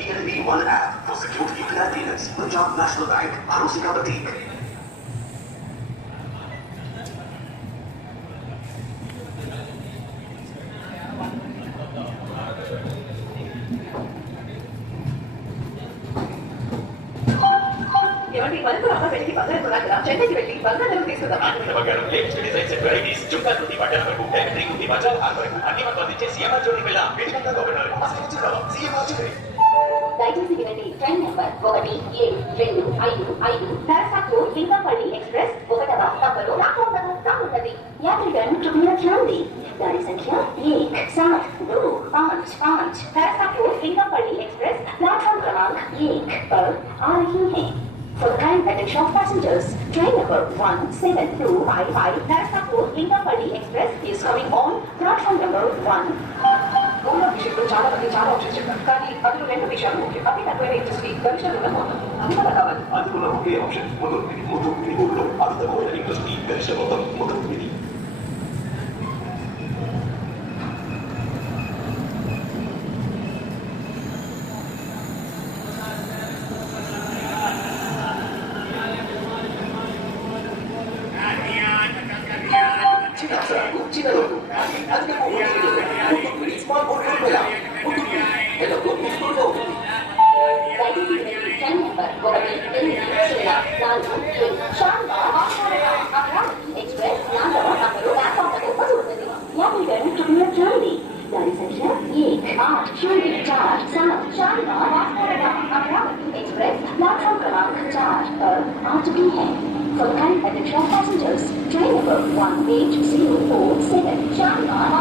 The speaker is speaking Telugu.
PNB One app for secure UPI payments. Punjab National Bank, भरोसे का प्रतीक। ఏమండి మనకు అమ్మ వెళ్ళి బంగారం కొనాలి చెన్నైకి వెళ్ళి బంగారం తీసుకుందాం బంగారం లేటెస్ట్ డిజైన్స్ అండ్ వెరైటీస్ జుంకా నుండి బట్టల వరకు డైరెక్టరీ నుండి బజార్ హాల్ వరకు అన్ని మనకు అందించే సిఎంఆర్ జ్యువెలరీ వెళ్ళా వేదికగా గవర్నర్ ఆశ్రయించుకోవాలి సిఎంఆర్ జ్యువెలరీ దయచేసి వినండి train number 17555 Narasapur Lingampalli express 1వ నంబరు రానున్నది యాత్రికన్ कृपया ध्यान दें गाड़ी संख्या 1725 नरसापुर लिंगंपल्ली एक्सप्रेस प्लेटफॉर्म क्रमांक 1 पर आ रही है। For the kind attention of passengers, train number 17255 Narasapuर Lingapalli Express is coming on platform number 1. మూడో విషయంలో చాలా మంది చాలా ఆప్షన్స్ చెప్పారు కానీ అందులో 2 విషయాలు ముఖ్యం అవి తక్కువైన ఇంట్రెస్ట్కి గరిష్ట రుణం మొత్తం అది కూడా కావాలి అది కూడా ఒకే ఆప్షన్ మొత్తం మూడులో అతి తక్కువైన ఇంట్రెస్ట్కి గరిష్ట మొత్తం ఇది गाड़ी संख्या 1804 एक्सप्रेस प्लेटफॉर्म क्रमांक 4 पर आ चुकी है। For the kind attention of passengers, train number 18047 शानदार